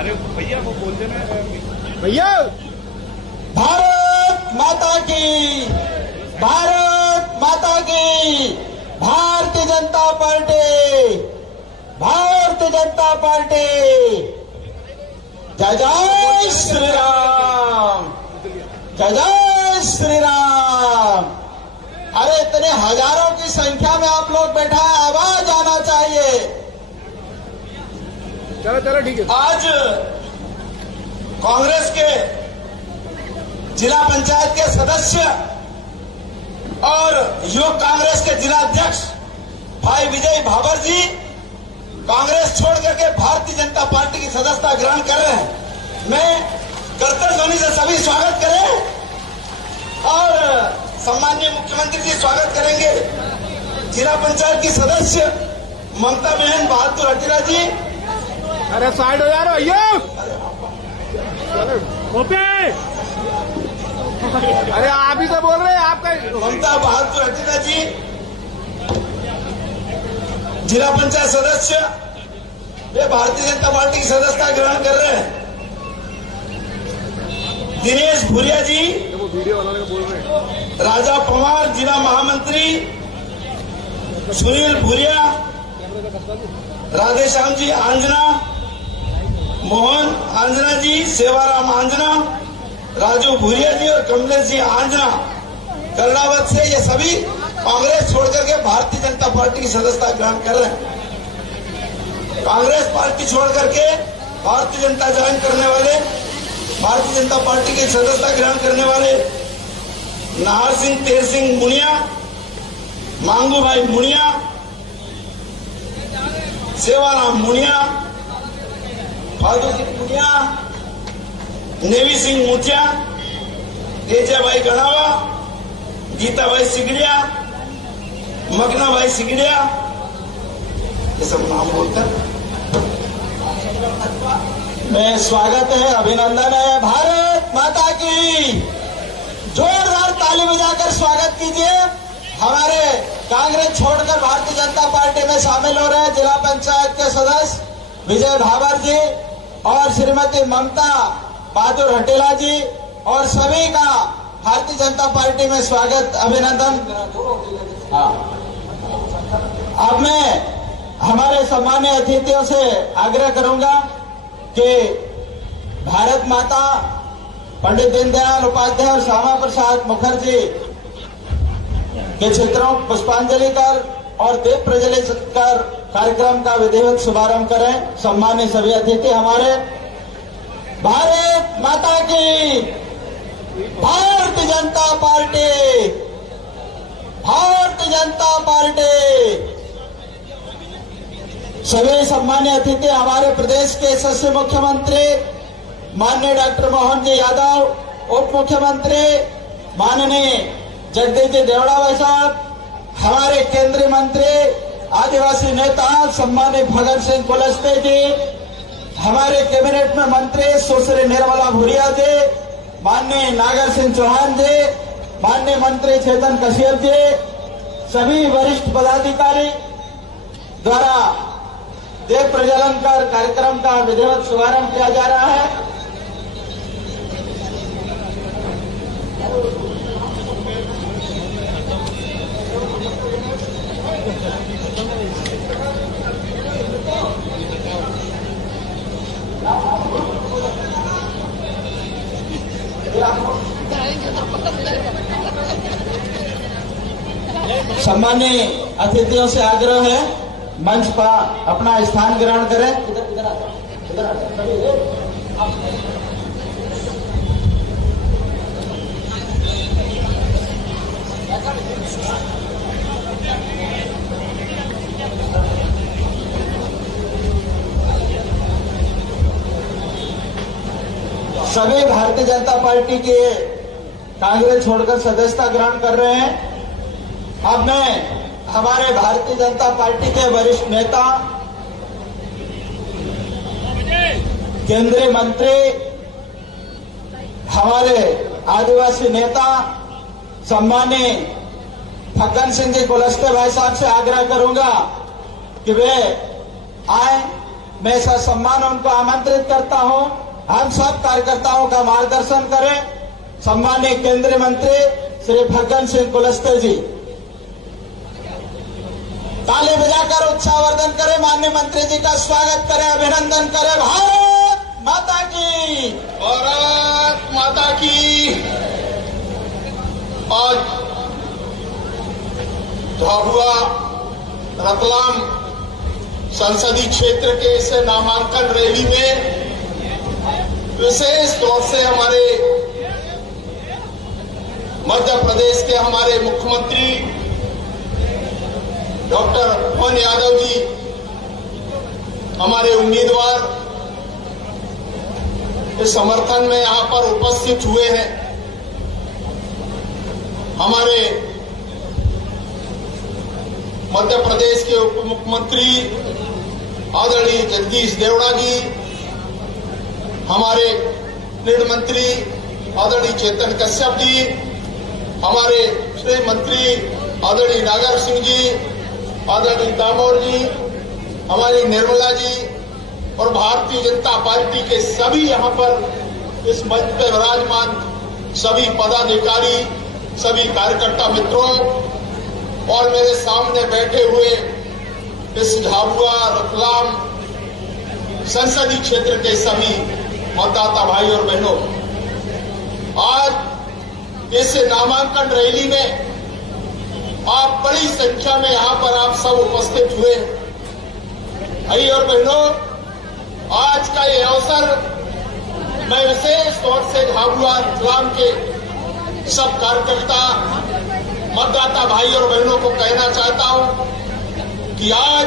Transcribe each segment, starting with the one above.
अरे भैया वो बोल देना भैया। भारत माता की, भारत माता की, भारतीय जनता पार्टी, भारतीय जनता पार्टी, जय जय श्री राम, जय जय श्री राम। अरे इतने हजारों की संख्या में आप लोग बैठा है, आवाज आना चाहिए। चलो चलो ठीक है। आज कांग्रेस के जिला पंचायत के सदस्य और युवक कांग्रेस के जिला अध्यक्ष भाई विजय भाबर जी कांग्रेस छोड़ करके भारतीय जनता पार्टी की सदस्यता ग्रहण कर रहे हैं। मैं कर्तव्य ध्वनि से सभी स्वागत करें और सम्माननीय मुख्यमंत्री जी स्वागत करेंगे। जिला पंचायत की सदस्य ममता बहन बहादुर हटीला जी। अरे साइड हो जा रहे भैया। ओके। अरे आप ही तो बोल रहे हैं आपका। ममता बहादुर हटीला जी जिला पंचायत सदस्य, वे भारतीय जनता पार्टी की सदस्यता ग्रहण कर रहे हैं। दिनेश भूरिया जी, वो वीडियो बनाने को बोल रहे हैं। राजा पवार जिला महामंत्री, सुनील भूरिया, राधेश्याम जी आंजना, मोहन आंजना जी, सेवाराम आंजना, राजू भूरिया जी और कमलेश जी आंजना कर्णावत से ये सभी कांग्रेस छोड़ करके भारतीय जनता पार्टी की सदस्यता ग्रहण कर रहे हैं। कांग्रेस पार्टी छोड़ करके भारतीय जनता ज्वाइन करने वाले, भारतीय जनता पार्टी की सदस्यता ग्रहण करने वाले नाहर सिंह, तेज सिंह मुनिया, मांगू भाई मुनिया, सेवाराम मुनिया, फादू सिंह मुनिया, नेवी सिंह मुठिया, तेजा भाई गणावा, गीता भाई सिगड़िया, मगना भाई सिगड़िया, ये सब नाम बोलकर मैं स्वागत है, अभिनंदन है। भारत माता की जोरदार ताली बजाकर स्वागत कीजिए। हमारे कांग्रेस छोड़कर भारतीय जनता पार्टी में शामिल हो रहे हैं जिला पंचायत के सदस्य विजय भाबर जी और श्रीमती ममता बहादुर हटेला जी और सभी का भारतीय जनता पार्टी में स्वागत, अभिनंदन। हाँ, अब मैं हमारे सम्मानीय अतिथियों से आग्रह करूंगा कि भारत माता, पंडित दीनदयाल उपाध्याय और श्यामा प्रसाद मुखर्जी के चित्रों पुष्पांजलि कर और दीप प्रज्वलित कर कार्यक्रम का विधिवत शुभारंभ करें। सम्मानित सभी अतिथि हमारे। भारत माता की, भारतीय जनता पार्टी, भारतीय जनता पार्टी। सभी सम्मानीय अतिथि हमारे प्रदेश के यशस्वी मुख्यमंत्री माननीय डॉक्टर मोहन जी यादव, उप मुख्यमंत्री माननीय जगदीश जी देवड़ा भाई साहब, हमारे केंद्रीय मंत्री आदिवासी नेता सम्मानित भगत सिंह कुलस्ते जी, हमारे कैबिनेट में मंत्री सुश्री निर्मला भूरिया जी, माननीय नागर सिंह चौहान जी, माननीय मंत्री चेतन कश्यप जी, सभी वरिष्ठ पदाधिकारी द्वारा दीप प्रज्वलन कर कार्यक्रम का विधिवत शुभारंभ किया जा रहा है। सम्मानीय अतिथियों से आग्रह है मंच पर अपना स्थान ग्रहण करें। इधर सभी भारतीय जनता पार्टी के कांग्रेस छोड़कर सदस्यता ग्रहण कर रहे हैं। अब मैं हमारे भारतीय जनता पार्टी के वरिष्ठ नेता, केंद्रीय मंत्री, हमारे आदिवासी नेता सम्मानीय फग्गन सिंह जी कुलस्ते भाई साहब से आग्रह करूंगा कि वे आए मैं ससम्मान उनको आमंत्रित करता हूं, हम सब कार्यकर्ताओं का मार्गदर्शन करें। सम्मानीय केंद्रीय मंत्री श्री फग्गन सिंह कुलस्ते जी ताली बजाकर उत्साहवर्धन करें, माननीय मंत्री जी का स्वागत करें, अभिनंदन करें। भारत माता की, भारत माता की। आज झाबुआ रतलाम संसदीय क्षेत्र के इस नामांकन रैली में विशेष तौर से हमारे मध्य प्रदेश के हमारे मुख्यमंत्री डॉक्टर पवन यादव जी, हमारे उम्मीदवार इस समर्थन में यहां पर उपस्थित हुए हैं। हमारे मध्य प्रदेश के उप मुख्यमंत्री आदरणीय जगदीश देवड़ा जी, हमारे गृह मंत्री आदरणीय चेतन कश्यप जी, हमारे श्री मंत्री आदरणीय नागर सिंह जी, आदरणीय दामोर जी, हमारी निर्मला जी और भारतीय जनता पार्टी के सभी यहां पर इस मंच पर विराजमान सभी पदाधिकारी, सभी कार्यकर्ता मित्रों और मेरे सामने बैठे हुए इस झाबुआ रतलाम संसदीय क्षेत्र के सभी मतदाता भाई और बहनों, आज इस नामांकन रैली में आप बड़ी संख्या में यहां पर आप सब उपस्थित हुए। भाई और बहनों, आज का ये अवसर मैं विशेष तौर से झाबुआ रतलाम के सब कार्यकर्ता मतदाता भाई और बहनों को कहना चाहता हूं कि आज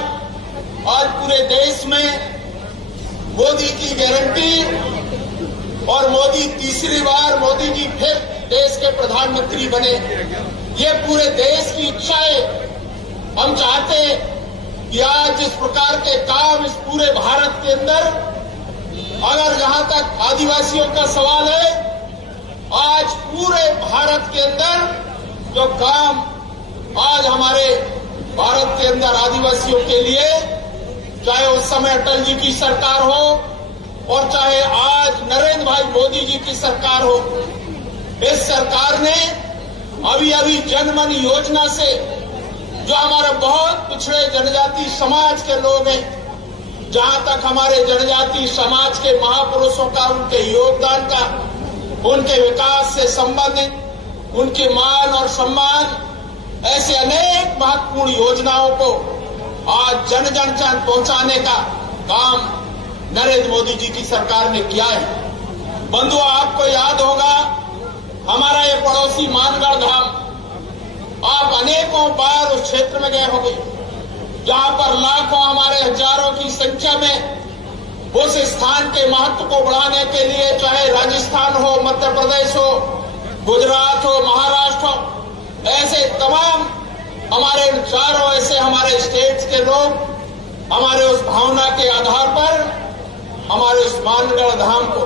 पूरे देश में मोदी की गारंटी और मोदी तीसरी बार मोदी जी फिर देश के प्रधानमंत्री बने, ये पूरे देश की इच्छा है। हम चाहते हैं कि आज जिस प्रकार के काम इस पूरे भारत के अंदर, अगर जहां तक आदिवासियों का सवाल है, आज पूरे भारत के अंदर जो काम आज हमारे भारत के अंदर आदिवासियों के लिए, चाहे उस समय अटल जी की सरकार हो और चाहे आज नरेंद्र भाई मोदी जी की सरकार हो, इस सरकार ने अभी जनमन योजना से जो हमारे बहुत पिछड़े जनजाति समाज के लोग हैं, जहां तक हमारे जनजाति समाज के महापुरुषों का, उनके योगदान का, उनके विकास से संबंधित उनके मान और सम्मान, ऐसे अनेक महत्वपूर्ण योजनाओं को आज जन जन तक पहुंचाने का काम नरेंद्र मोदी जी की सरकार ने किया है। बंधुओं, आपको याद होगा हमारा ये पड़ोसी मानगढ़ धाम, आप अनेकों बार उस क्षेत्र में गए होंगे, जहां पर लाखों हमारे हजारों की संख्या में उस स्थान के महत्व को बढ़ाने के लिए, चाहे राजस्थान हो, मध्य प्रदेश हो, गुजरात हो, महाराष्ट्र हो, ऐसे तमाम हमारे चारों ऐसे हमारे स्टेट्स के लोग हमारे उस भावना के आधार पर हमारे उस मानगढ़ धाम को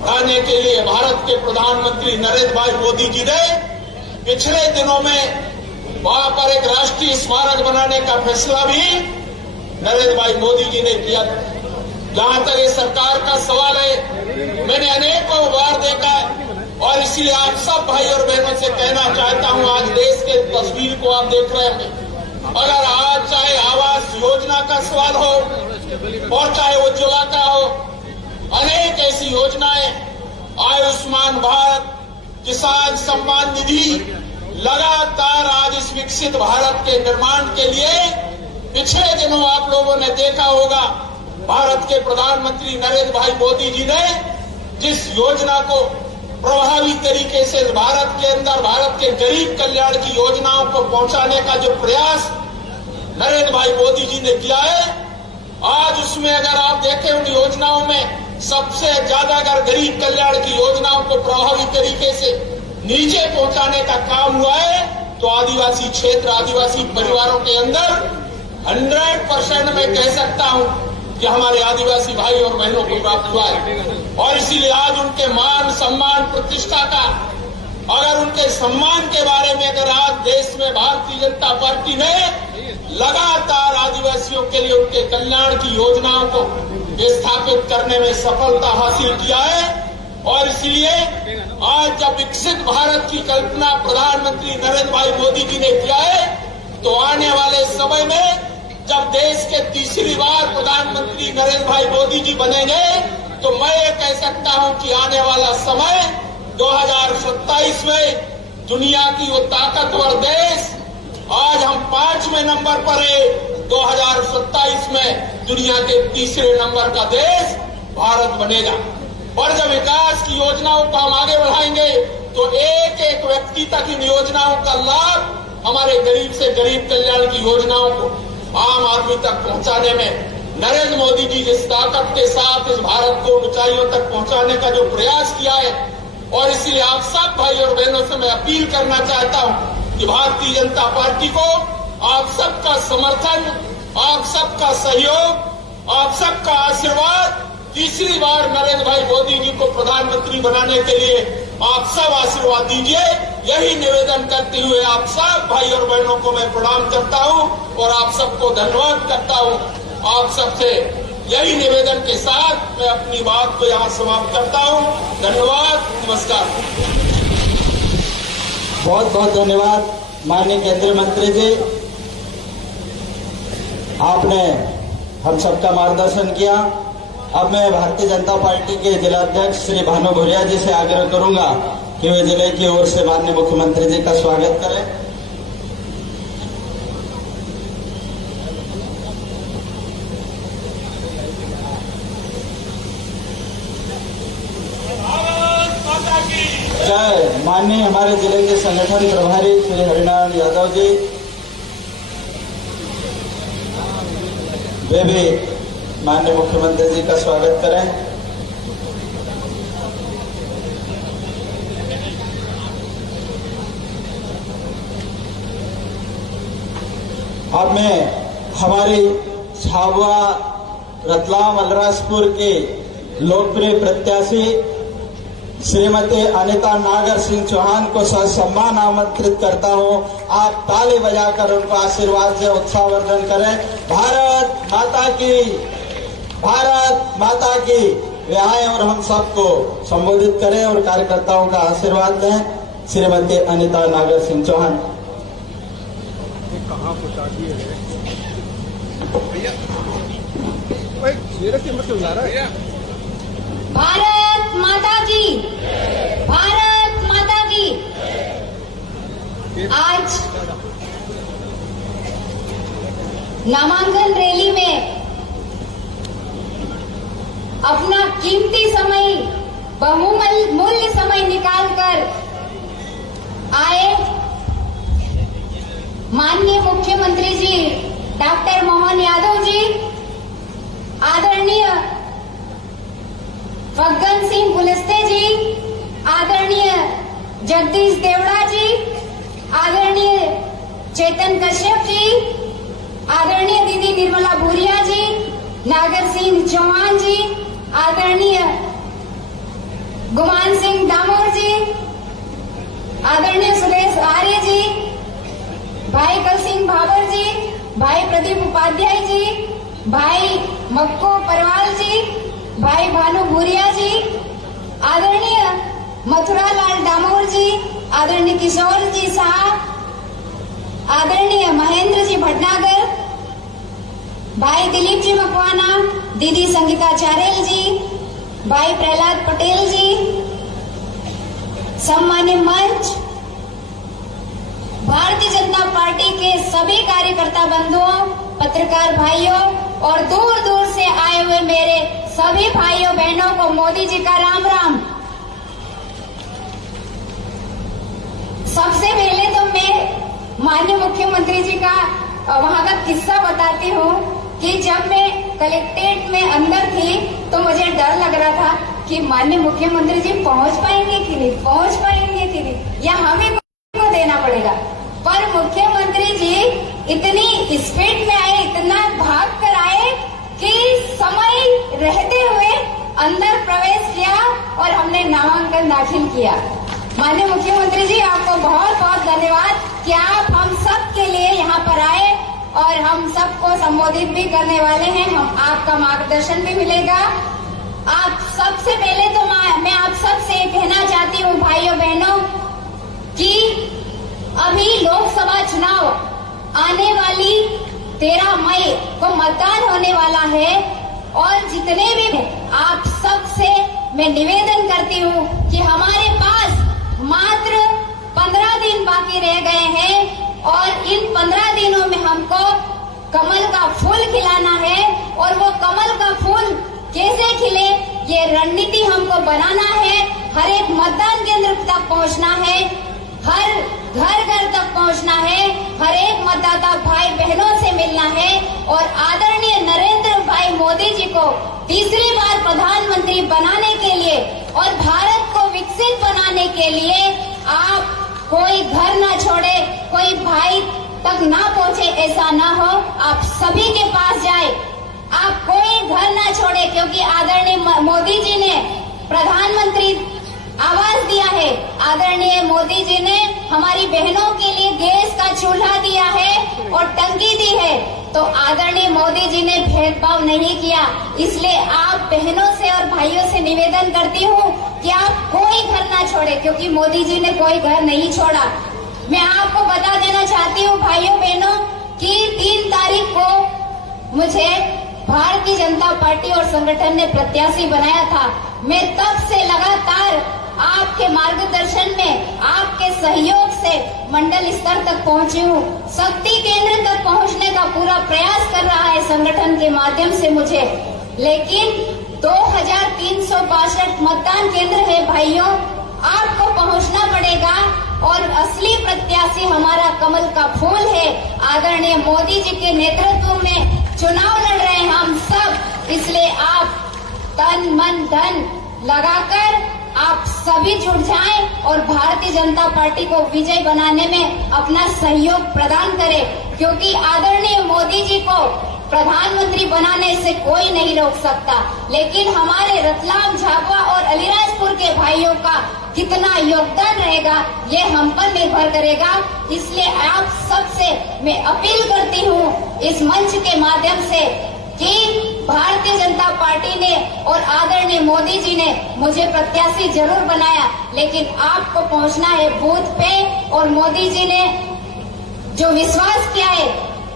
बढ़ाने के लिए भारत के प्रधानमंत्री नरेंद्र भाई मोदी जी ने पिछले दिनों में वहां पर एक राष्ट्रीय स्मारक बनाने का फैसला भी नरेंद्र भाई मोदी जी ने किया। जहां तक इस सरकार का सवाल है, मैंने अनेकों बार देखा है और इसलिए आप सब भाई और बहनों से कहना चाहता हूं, आज देश के तस्वीर को आप देख रहे हैं, अगर आज चाहे आवास योजना का सवाल हो और चाहे उज्ज्वला का हो, अनेक ऐसी योजनाएं, आयुष्मान भारत, किसान सम्मान निधि, लगातार आज इस विकसित भारत के निर्माण के लिए पिछले दिनों आप लोगों ने देखा होगा, भारत के प्रधानमंत्री नरेंद्र भाई मोदी जी ने जिस योजना को प्रभावी तरीके से भारत के अंदर भारत के गरीब कल्याण की योजनाओं को पहुंचाने का जो प्रयास नरेंद्र भाई मोदी जी ने किया है, आज उसमें अगर आप देखें उन योजनाओं में सबसे ज्यादा अगर गरीब कल्याण की योजनाओं को प्रभावी तरीके से नीचे पहुंचाने का काम हुआ है, तो आदिवासी क्षेत्र, आदिवासी परिवारों के अंदर 100% मैं कह सकता हूं कि हमारे आदिवासी भाई और बहनों को प्राप्त हुआ है। और इसीलिए आज उनके मान सम्मान प्रतिष्ठा का, अगर उनके सम्मान के बारे में अगर आज देश में भारतीय जनता पार्टी ने लगातार आदिवासियों के लिए उनके कल्याण की योजनाओं को स्थापित करने में सफलता हासिल किया है। और इसलिए आज जब विकसित भारत की कल्पना प्रधानमंत्री नरेंद्र भाई मोदी जी ने किया है, तो आने वाले समय में जब देश के तीसरी बार प्रधानमंत्री नरेंद्र भाई मोदी जी बनेंगे, तो मैं ये कह सकता हूं कि आने वाला समय 2027 में दुनिया की वो ताकतवर देश, आज हम 5वें नंबर पर है, 2027 में दुनिया के तीसरे नंबर का देश भारत बनेगा। और जब विकास की योजनाओं को हम आगे बढ़ाएंगे, तो एक एक व्यक्ति तक इन योजनाओं का लाभ, हमारे गरीब से गरीब कल्याण की योजनाओं को आम आदमी तक पहुंचाने में नरेंद्र मोदी जी जिस ताकत के साथ इस भारत को ऊंचाइयों तक पहुंचाने का जो प्रयास किया है, और इसलिए आप सब भाई और बहनों से मैं अपील करना चाहता हूं कि भारतीय जनता पार्टी को आप सबका समर्थन, आप सबका सहयोग, आप सबका आशीर्वाद, तीसरी बार नरेंद्र भाई मोदी जी को प्रधानमंत्री बनाने के लिए आप सब आशीर्वाद दीजिए। यही निवेदन करते हुए आप सब भाई और बहनों को मैं प्रणाम करता हूं और आप सबको धन्यवाद करता हूं। आप सबसे यही निवेदन के साथ मैं अपनी बात को यहां समाप्त करता हूं। धन्यवाद, नमस्कार। बहुत बहुत धन्यवाद माननीय केंद्रीय मंत्री जी, आपने हम सबका मार्गदर्शन किया। अब मैं भारतीय जनता पार्टी के जिलाध्यक्ष श्री भानु भूरिया जी से आग्रह करूंगा कि वे जिले की ओर से माननीय मुख्यमंत्री जी का स्वागत करें। जय। माननीय हमारे जिले के संगठन प्रभारी श्री हरिनारायण यादव जी, वे भी माननीय मुख्यमंत्री जी का स्वागत करें। अब मैं हमारी झाबुआ रतलाम अल्लासपुर की लोकप्रिय प्रत्याशी श्रीमती अनिता नागर सिंह चौहान को सम्मान आमंत्रित करता हूं। आप ताली बजाकर उनको आशीर्वाद से उत्साहवर्धन करें। भारत माता की, भारत माता की। वे आए और हम सबको संबोधित करें और कार्यकर्ताओं का आशीर्वाद दें। श्रीमती अनिता नागर सिंह चौहान। कहाँ पहुंचा दिए भैया, मेरे की मतलब ला रहा है। भारत माता की, भारत माता की। आज नामांकन रैली में अपना कीमती समय, बहुमूल्य समय निकालकर आए माननीय मुख्यमंत्री जी डॉक्टर मोहन यादव जी, आदरणीय फग्गन सिंह कुलस्ते जी, आदरणीय जगदीश देवड़ा जी, आदरणीय चेतन कश्यप जी, आदरणीय दीदी निर्मला भूरिया जी, नागर सिंह चौहान जी, आदरणीय गुमान सिंह दामोर जी, आदरणीय सुरेश आर्य जी, भाई कल सिंह भाबर जी, भाई प्रदीप उपाध्याय जी, भाई मक्को परवाल जी, भाई भानु भूरिया जी, आदरणीय मथुरा लाल दामोर जी, आदरणीय किशोर जी साहब, आदरणीय महेंद्र जी भटनागर, भाई दिलीप जी मकवाना, दीदी संगीता चारेल जी, भाई प्रहलाद पटेल जी, सम्मानित मंच, भारतीय जनता पार्टी के सभी कार्यकर्ता बंधुओं, पत्रकार भाइयों और दूर दूर से आए हुए मेरे सभी भाइयों बहनों को मोदी जी का राम राम। सबसे पहले तो मैं माननीय मुख्यमंत्री जी का वहां का किस्सा बताती हूँ कि जब मैं कलेक्ट्रेट में अंदर थी तो मुझे डर लग रहा था कि माननीय मुख्यमंत्री जी पहुंच पाएंगे कि नहीं, पहुंच पाएंगे कि नहीं, या हमें को देना पड़ेगा। पर मुख्यमंत्री जी इतनी स्पीड में आए, इतना भाग कर आए कि समय रहते हुए अंदर प्रवेश किया और हमने नामांकन दाखिल किया। माननीय मुख्यमंत्री जी, आपको बहुत बहुत धन्यवाद कि आप हम सब के लिए यहाँ पर आए और हम सबको संबोधित भी करने वाले हैं। हम आपका मार्गदर्शन भी मिलेगा। आप सबसे पहले तो मैं आप सबसे कहना चाहती हूँ भाइयों बहनों कि अभी लोकसभा चुनाव आने वाली 13 मई को मतदान होने वाला है और जितने भी आप सबसे मैं निवेदन करती हूँ कि हमारे पास मात्र 15 दिन बाकी रह गए हैं और इन 15 दिनों में हमको कमल का फूल खिलाना है और वो कमल का फूल कैसे खिले ये रणनीति हमको बनाना है। हर एक मतदान केंद्र तक पहुंचना है, हर घर घर तक पहुंचना है, हर एक मतदाता भाई बहनों से मिलना है और आदरणीय नरेंद्र भाई मोदी जी को तीसरी बार प्रधानमंत्री बनाने के लिए और भारत को विकसित बनाने के लिए आप कोई घर ना छोड़े, कोई भाई तक ना पहुंचे, ऐसा ना हो। आप सभी के पास जाए, आप कोई घर ना छोड़े, क्योंकि आदरणीय मोदी जी ने प्रधानमंत्री आवास दिया है। आदरणीय मोदी जी ने हमारी बहनों के लिए गैस का चूल्हा दिया है और टंकी दी है। तो आदरणीय मोदी जी ने भेदभाव नहीं किया। इसलिए आप बहनों से और भाइयों से निवेदन करती हूँ कि आप कोई घर ना छोड़े, क्योंकि मोदी जी ने कोई घर नहीं छोड़ा। मैं आपको बता देना चाहती हूँ भाइयों बहनों कि 3 तारीख को मुझे भारतीय जनता पार्टी और संगठन ने प्रत्याशी बनाया था। मैं तब से लगातार आपके मार्गदर्शन में, आपके सहयोग से मंडल स्तर तक पहुंची हूँ। शक्ति केंद्र तक पहुंचने का पूरा प्रयास कर रहा है संगठन के माध्यम से मुझे, लेकिन 2362 मतदान केंद्र है भाइयों, आपको पहुंचना पड़ेगा और असली प्रत्याशी हमारा कमल का फूल है। आदरणीय मोदी जी के नेतृत्व में चुनाव लड़ रहे हैं हम सब, इसलिए आप तन मन धन लगाकर आप सभी जुट जाएं और भारतीय जनता पार्टी को विजय बनाने में अपना सहयोग प्रदान करें, क्योंकि आदरणीय मोदी जी को प्रधानमंत्री बनाने से कोई नहीं रोक सकता, लेकिन हमारे रतलाम, झाबुआ और अलीराजपुर के भाइयों का कितना योगदान रहेगा ये हम पर निर्भर करेगा। इसलिए आप सबसे मैं अपील करती हूँ इस मंच के माध्यम से कि भारतीय जनता पार्टी ने और आदरणीय मोदी जी ने मुझे प्रत्याशी जरूर बनाया, लेकिन आपको पहुंचना है बूथ पे और मोदी जी ने जो विश्वास किया है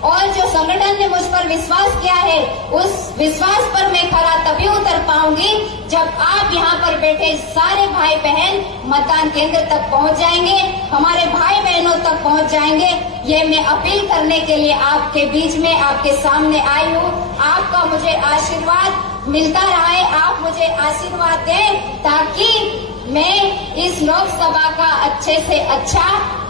और जो संगठन ने मुझ पर विश्वास किया है, उस विश्वास पर मैं खरा तभी उतर पाऊंगी जब आप यहाँ पर बैठे सारे भाई बहन मतदान केंद्र तक पहुँच जाएंगे, हमारे भाई बहनों तक पहुँच जाएंगे। ये मैं अपील करने के लिए आपके बीच में, आपके सामने आई हूँ। आपका मुझे आशीर्वाद मिलता रहे, आप मुझे आशीर्वाद दें ताकि मैं इस लोकसभा का अच्छे से अच्छा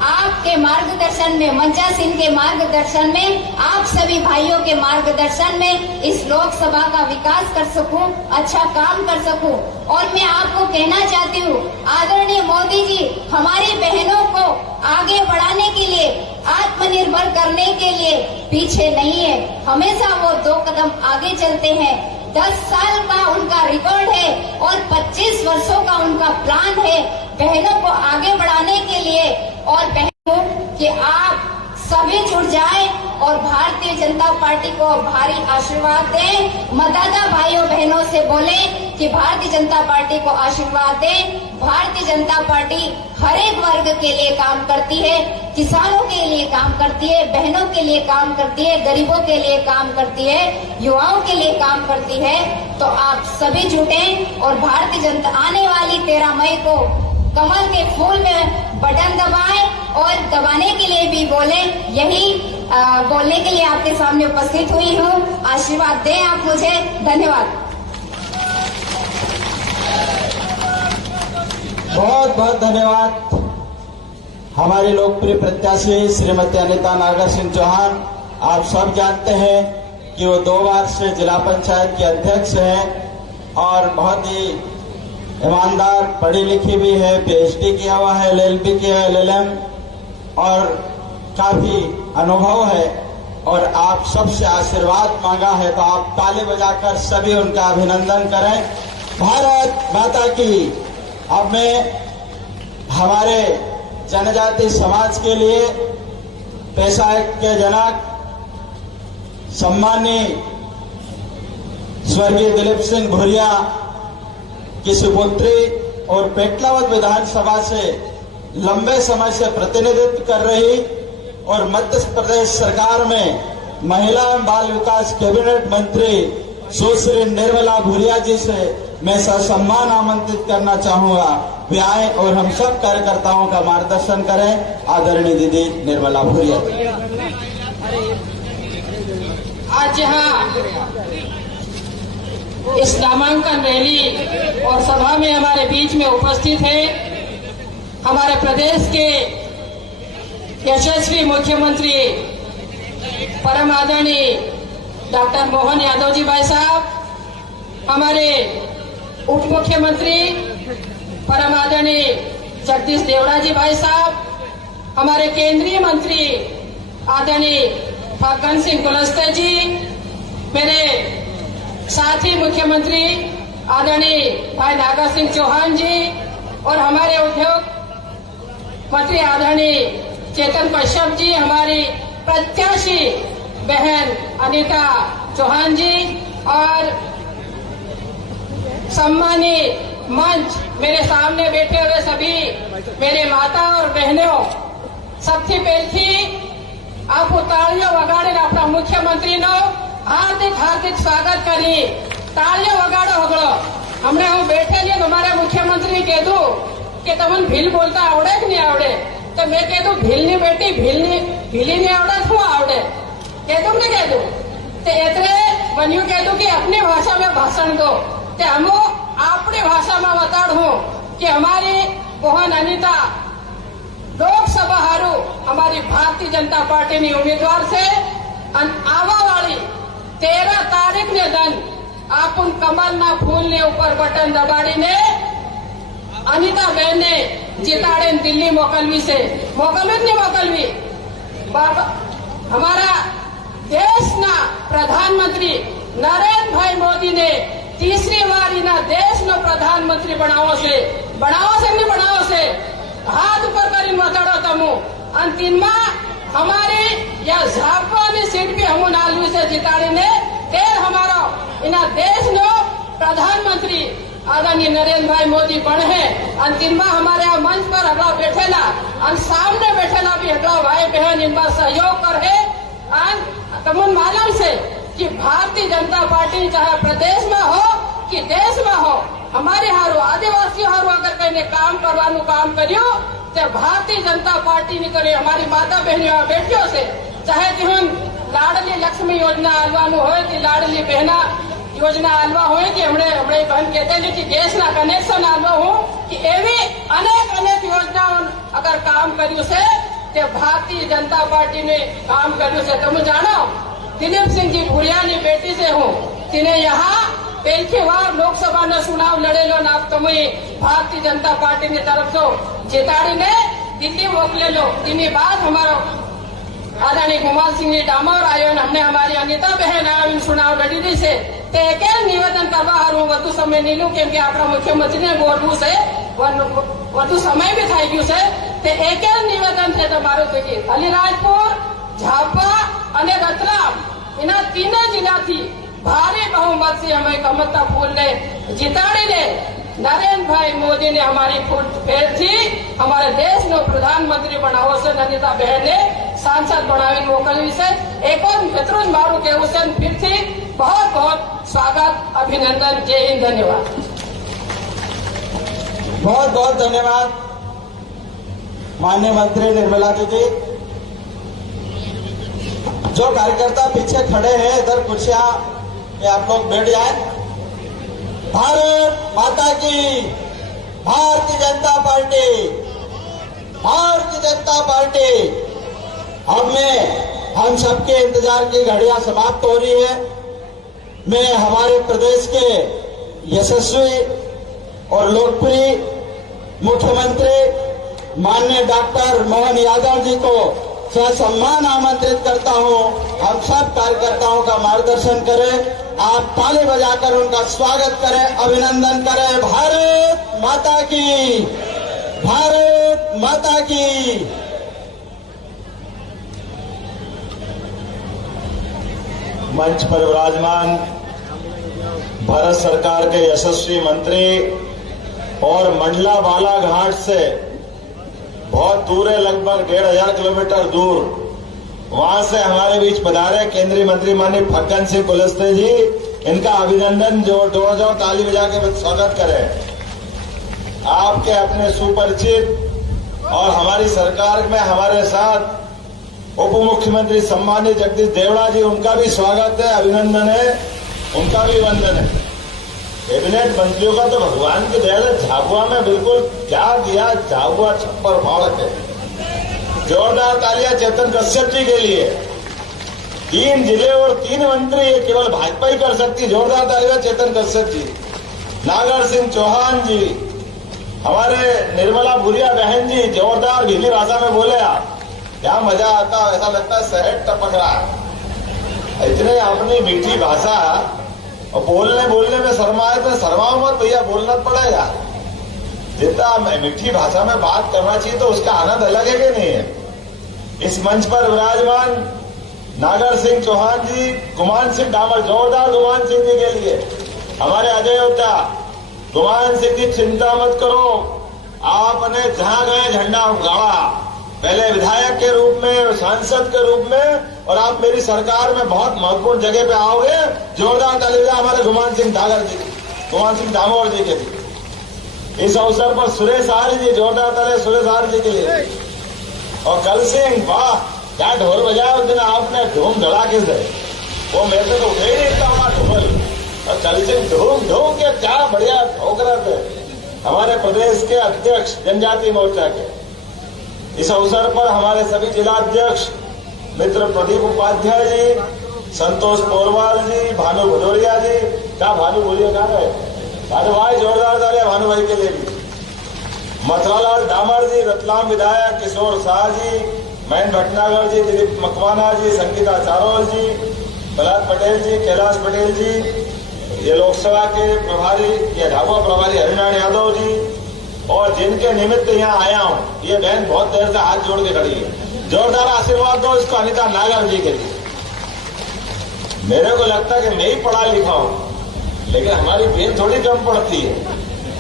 आपके मार्गदर्शन में, मंचा सिंह के मार्गदर्शन में, आप सभी भाइयों के मार्गदर्शन में इस लोकसभा का विकास कर सकूं, अच्छा काम कर सकूं। और मैं आपको कहना चाहती हूं, आदरणीय मोदी जी हमारी बहनों को आगे बढ़ाने के लिए, आत्मनिर्भर करने के लिए पीछे नहीं है, हमेशा वो 2 कदम आगे चलते हैं। 10 साल का उनका रिकॉर्ड है और 25 वर्षों का उनका प्लान है बहनों को आगे बढ़ाने के लिए। और बहनों कि आप सभी जुट जाएं और भारतीय जनता पार्टी को भारी आशीर्वाद दें। मतदाता भाइयों बहनों से बोलें कि भारतीय जनता पार्टी को आशीर्वाद दें। भारतीय जनता पार्टी हर एक वर्ग के लिए काम करती है, किसानों के लिए काम करती है, बहनों के लिए काम करती है, गरीबों के लिए काम करती है, युवाओं के लिए काम करती है। तो आप सभी जुटें और भारतीय जनता आने वाली 13 मई को कमल के फूल में बटन दबाएं और दबाने के लिए भी बोलें। यही बोलने के लिए आपके सामने उपस्थित हुई हूँ। आशीर्वाद दें आप मुझे। धन्यवाद। बहुत बहुत धन्यवाद। हमारी लोकप्रिय प्रत्याशी श्रीमती अनीता नागर सिंह चौहान, आप सब जानते हैं कि वो 2 बार से जिला पंचायत के अध्यक्ष हैं और बहुत ही ईमानदार, पढ़ी लिखी भी है, पीएचडी किया हुआ है, एलएलबी किया है, एलएलएम, और काफी अनुभव है। और आप सबसे आशीर्वाद मांगा है तो आप ताली बजाकर सभी उनका अभिनंदन करें। भारत माता की। अब मैं हमारे जनजाति समाज के लिए पेशा के जनक सम्मानीय स्वर्गीय दिलीप सिंह भुरिया की सुपुत्री और पेटलावद विधानसभा से लंबे समय से प्रतिनिधित्व कर रही और मध्य प्रदेश सरकार में महिला एवं बाल विकास कैबिनेट मंत्री सुश्री निर्मला भूरिया जी से मैं ससम्मान आमंत्रित करना चाहूंगा। वे आए और हम सब कार्यकर्ताओं का मार्गदर्शन करें। आदरणीय दीदी निर्मला भूरिया। आज यहाँ इस नामांकन रैली और सभा में हमारे बीच में उपस्थित है हमारे प्रदेश के यशस्वी मुख्यमंत्री परम आदरणीय डॉक्टर मोहन यादव जी भाई साहब, हमारे उप मुख्यमंत्री परम आदरणीय जगदीश देवड़ा जी भाई साहब, हमारे केंद्रीय मंत्री आदरणीय फग्गन सिंह कुलस्ते जी, मेरे साथी मुख्यमंत्री आदरणीय भाई नागा सिंह चौहान जी और हमारे उद्योग मंत्री आदरणीय चेतन कश्यप जी, हमारी प्रत्याशी बहन अनीता चौहान जी और सम्मानित मंच मेरे सामने बैठे हुए सभी मेरे माता और बहनों, सबसे पहले आप तालियों वगाड़े अपना मुख्यमंत्री नो हार्दिक हार्दिक स्वागत करी। तालियों वगाड़ो हगड़ो। हमने हम बैठे लिए हमारे मुख्यमंत्री कह दू कि तुम भील बोलता आवड़े कि नहीं आवड़े, तो मैं कह दू भील नहीं बेटी भीली नहीं आवड़े थू आवड़े कह दू नहीं कह दू तो इतने बनियो कह दू कि अपनी भाषा में भाषण दो तो हम अपनी भाषा में बता हूँ कि हमारी बहन अनीता लोकसभा हारू हमारी भारतीय जनता पार्टी ने उम्मीदवार से आवा वाली 13 तारीख ने दिन आपन कमल ना फूल ने ऊपर बटन दबाड़ी ने अनीता बहन ने जिताड़े दिल्ली मोकलवी से मोकलवी हमारा देश ना प्रधानमंत्री नरेंद्र भाई मोदी ने तीसरी बार इना देश नो प्रधानमंत्री बनाओ से हाथ ऊपर कर बताड़ो तमु अंतिम हमारे या झापवानी सीट भी हम नालवी से जिताड़ी ने तेर हमारा इना देश नो प्रधानमंत्री आदरणीय नरेंद्र भाई मोदी बने हैं। अंतिम हमारे यहाँ मंच पर हगड़ा बैठेला और सामने बैठेला भी हगड़ा भाई बहन इनका सहयोग करे। तमुन मालूम से कि भारतीय जनता पार्टी चाहे प्रदेश में हो कि देश में हो, हमारे हारो आदिवासी हारो अगर कहीं काम करवानु काम करियो तो भारतीय जनता पार्टी ने करे। हमारी माता बहनियों बेटियों से चाहे तिहन लाडली लक्ष्मी योजना आलवानु हो कि लाडली बहना योजना आलवा हो कि हमने बहन कहते हैं कि गैस ना कनेक्शन आलवा हो कि एवी अनेक योजना अगर काम करियो से तो भारतीय जनता पार्टी ने काम करियो से तुम जानो दिलीप सिंह जी भूरिया की बेटी से हूँ तिने यहाँ पहली बार लोकसभा ने चुनाव लड़े लो ना तुम्हें भारतीय जनता पार्टी की तरफ से जिताड़ी ने दिल्ली मोकले लो। इन्हीं बाद हमारा आदरणीय कुमार सिंह जी डामोर आयो हमने हमारी अनीता बहन आयो चुनाव लड़ी दी से एक निवेदन करवा हारू વધુ समय नहीं लू केम के अपना मुख्यमंत्री ने बोलू से વધુ समय भी થઈ ગયું છે તે એક નિવેદન છે તમારું કે અલીરાજપુર झापा અને રતલામ એના तीन जिला थी भारी बहुमत से हमें कमलता फूल ने जिताड़ी ने नरेंद्र भाई मोदी ने हमारी फुट फेर थी हमारे देश ने प्रधानमंत्री बनाओ से अनीता बहन ने सांसद बनावी मोकलवी से एक और मित्रों मारू के हुसैन फिर थी बहुत बहुत स्वागत अभिनंदन। जय हिंद। धन्यवाद। बहुत बहुत धन्यवाद माननीय मंत्री निर्मला दीदी। जो कार्यकर्ता पीछे खड़े हैं इधर कुर्सियां ये आप लोग बैठ जाए। भारत माता की, भारतीय जनता पार्टी, भारतीय जनता पार्टी। अब हम सबके इंतजार की घड़ियां समाप्त हो रही है। मैं हमारे प्रदेश के यशस्वी और लोकप्रिय मुख्यमंत्री माननीय डॉक्टर मोहन यादव जी को ससम्मान आमंत्रित करता हूं। हम सब कार्यकर्ताओं का मार्गदर्शन करें। आप ताली बजाकर उनका स्वागत करें, अभिनंदन करें। भारत माता की, भारत माता की। मंच पर विराजमान भारत सरकार के यशस्वी मंत्री और मंडला बालाघाट से बहुत दूर है, लगभग 1500 किलोमीटर दूर, वहां से हमारे बीच पधारे केंद्रीय मंत्री माननीय फग्गन सिंह कुलस्ते जी, इनका अभिनंदन जोरदार ताली बजा के स्वागत करें। आपके अपने सुपरिचित और हमारी सरकार में हमारे साथ उप मुख्यमंत्री सम्मानित जगदीश देवड़ा जी, उनका भी स्वागत है, अभिनंदन है, उनका भी वंदन है। कैबिनेट मंत्रियों का तो भगवान की दया है, झाबुआ में बिल्कुल क्या दिया, झाबुआ छप्पर फाड़ के। जोरदार तालियां चेतन कश्यप जी के लिए। 3 जिले और 3 मंत्री, ये केवल भाजपा ही कर सकती। जोरदार तालियां चेतन कश्यप जी, नागर सिंह चौहान जी, हमारे निर्मला भूरिया बहन जी, जोरदार भीली भाषा में बोले आप, क्या मजा आता, ऐसा लगता है शहद टपक रहा है। इतने अपनी मीठी भाषा और बोलने में शर्माए तो शर्माओ मत भैया, बोलना पड़ेगा। जितना मीठी भाषा में बात करना चाहिए तो उसका आनंद अलग है कि नहीं है। इस मंच पर विराजमान नागर सिंह चौहान जी, गुमान सिंह डामर, जोरदार गुमान सिंह जी के लिए। हमारे अजय योद्धा गुमान सिंह जी, चिंता मत करो, आपने जहां गए झंडा गाड़ा, पहले विधायक के रूप में, सांसद के रूप में, और आप मेरी सरकार में बहुत महत्वपूर्ण जगह पे आओगे। जोरदार तालियां हमारे गुमान सिंह डामोर जी के लिए। इस अवसर पर सुरेश आर्य जी, जोरदार तालियां सुरेश आर्य जी के लिए। और कल सिंह, वाह क्या ढोल बजाया उस दिन आपने, धूम धड़ाके से, वो मेरे से तो उठे ही नहीं था हमारा ढोल। और कल सिंह धूम के क्या बढ़िया ठोक रहे थे हमारे प्रदेश के अध्यक्ष जनजातीय मोर्चा के। इस अवसर पर हमारे सभी जिलाध्यक्ष मित्र प्रदीप उपाध्याय जी, संतोष पोरवाल जी, भानु भदौरिया जी, क्या भानु बोलिए कहा है, भानु भाई, जोरदार तालियां भानु भाई के लिए भी। मथुरालाल डामर जी, रतलाम विधायक किशोर शाह जी, महेंद्र भटनागर जी, दिलीप मकवाना जी, संगीता चारोल जी, प्रहलाद पटेल जी, कैलाश पटेल जी, ये लोकसभा के प्रभारी, ये झाबुआ प्रभारी हरिनारायण यादव जी, और जिनके निमित्त यहाँ आया हूँ, ये बहन बहुत देर से हाथ जोड़ के खड़ी है। जोरदार आशीर्वाद दो इसको अनिता नागर जी के लिए। मेरे को लगता है कि मैं ही पढ़ा लिखा हूँ, लेकिन हमारी बहन थोड़ी कम पढ़ती है।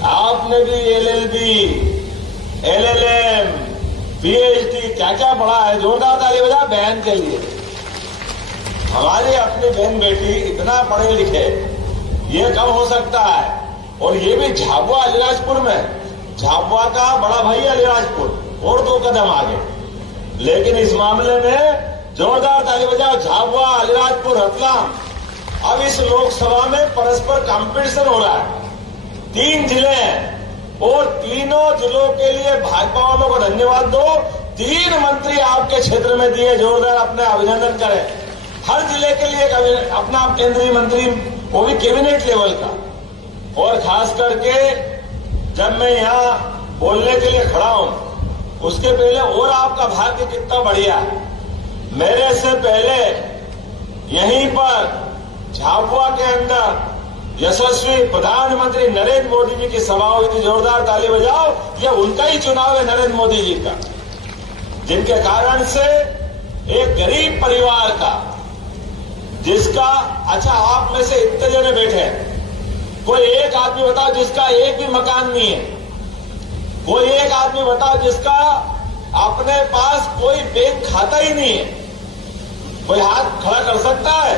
आपने भी LLB, LLM, PhD क्या क्या पढ़ा है। जोरदार ताली बजा बहन के लिए। हमारी अपनी बहन बेटी इतना पढ़े लिखे, ये कम हो सकता है। और ये भी झाबुआ अलीराजपुर में, झाबुआ का बड़ा भाई अलीराजपुर, और 2 कदम आगे। लेकिन इस मामले में जोरदार ताली बजाओ, झाबुआ, अलीराजपुर, रतलाम। अब इस लोकसभा में परस्पर कंपटीशन हो रहा है। 3 जिले हैं और तीनों जिलों के लिए भाजपा वालों को धन्यवाद दो। 3 मंत्री आपके क्षेत्र में दिए, जोरदार अपने अभिनंदन करें। हर जिले के लिए अपना केंद्रीय मंत्री, वो भी कैबिनेट लेवल का। और खास करके जब मैं यहाँ बोलने के लिए खड़ा हूं, उसके पहले और आपका भाग्य कितना बढ़िया। मेरे से पहले यहीं पर झाबुआ के अंदर यशस्वी प्रधानमंत्री नरेंद्र मोदी जी की सभा हुई थी। जोरदार ताली बजाओ, ये उनका ही चुनाव है, नरेंद्र मोदी जी का, जिनके कारण से एक गरीब परिवार का, जिसका, अच्छा आप में से इतने जने बैठे हैं, कोई एक आदमी बताओ जिसका एक भी मकान नहीं है। कोई एक आदमी बताओ जिसका अपने पास कोई बैंक खाता ही नहीं है। कोई हाथ खड़ा कर सकता है?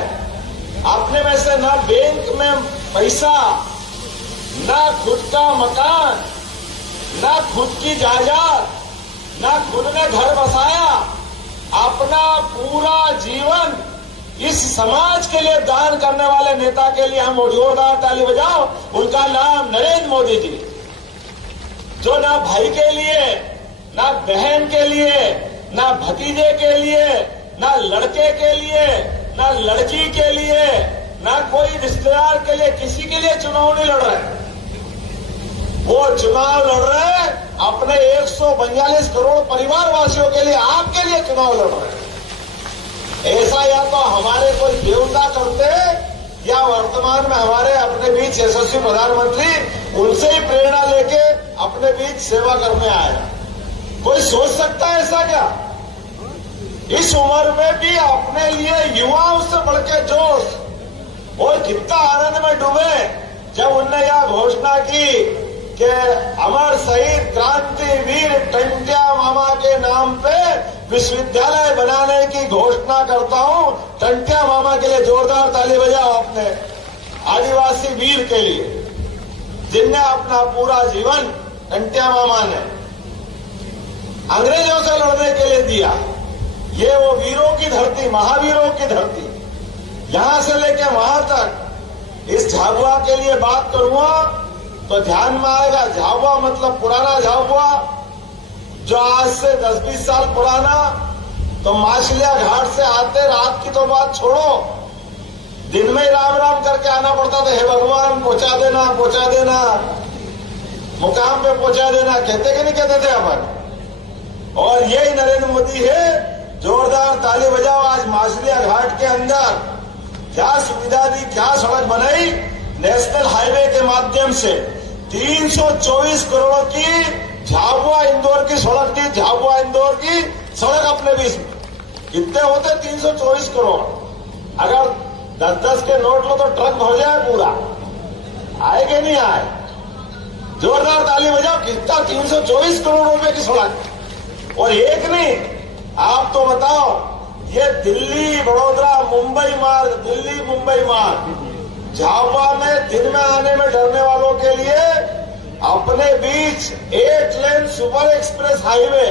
अपने में से ना बैंक में पैसा, ना खुद का मकान, ना खुद की जायदाद, ना खुद ने घर बसाया, अपना पूरा जीवन इस समाज के लिए दान करने वाले नेता के लिए हम जोरदार ताली बजाओ। उनका नाम नरेंद्र मोदी जी, जो ना भाई के लिए, ना बहन के लिए, ना भतीजे के लिए, ना लड़के के लिए, ना लड़की के लिए, ना कोई रिश्तेदार के लिए, किसी के लिए चुनाव नहीं लड़ रहे। वो चुनाव लड़ रहे अपने 142 करोड़ परिवार वासियों के लिए, आपके लिए चुनाव लड़ रहे हैं। ऐसा या तो हमारे कोई देवता करते, या वर्तमान में हमारे अपने बीच यशस्वी प्रधानमंत्री, उनसे ही प्रेरणा लेके अपने बीच सेवा करने आए। कोई सोच सकता है ऐसा क्या? इस उम्र में भी अपने लिए युवाओं से बढ़ के जोश और कितना आनंद में डूबे जब उनने यह घोषणा की कि अमर शहीद क्रांतिवीर टंट्या मामा के नाम पे विश्वविद्यालय बनाने की घोषणा करता हूं। टंट्या मामा के लिए जोरदार ताली बजाओ अपने आदिवासी वीर के लिए, जिनने अपना पूरा जीवन टंट्या मामा ने अंग्रेजों से लड़ने के लिए दिया। ये वो वीरों की धरती, महावीरों की धरती, यहां से लेके वहां तक इस झाबुआ के लिए बात करूंगा तो ध्यान में आएगा। झाबुआ मतलब पुराना झाबुआ, जो आज से 10-20 साल पुराना। तो माछलिया घाट से आते रात की तो बात छोड़ो, दिन में ही राम राम करके आना पड़ता था। हे भगवान पहुंचा देना, पहुंचा देना, मुकाम पे पहुंचा देना, कहते कि नहीं कहते थे अपन। और यही नरेंद्र मोदी है। जोरदार ताली बजाओ। आज माछलिया घाट के अंदर क्या सुविधा दी, क्या सड़क बनाई। नेशनल हाईवे के माध्यम से 324 करोड़ की झाबुआ इंदौर की सड़क दी। झाबुआ इंदौर की सड़क अपने बीच में कितने होते 324 करोड़। अगर 10-10 के नोट लो तो ट्रक हो जाए पूरा, आए कि नहीं आए। जोरदार ताली बजाओ। कितना 324 करोड़ रुपए की सड़क। और एक नहीं, आप तो बताओ, ये दिल्ली बड़ौदा मुंबई मार्ग, दिल्ली मुंबई मार्ग, झाबुआ में दिन में आने में डरने वालों के लिए अपने बीच 8 लेन सुपर एक्सप्रेस हाईवे,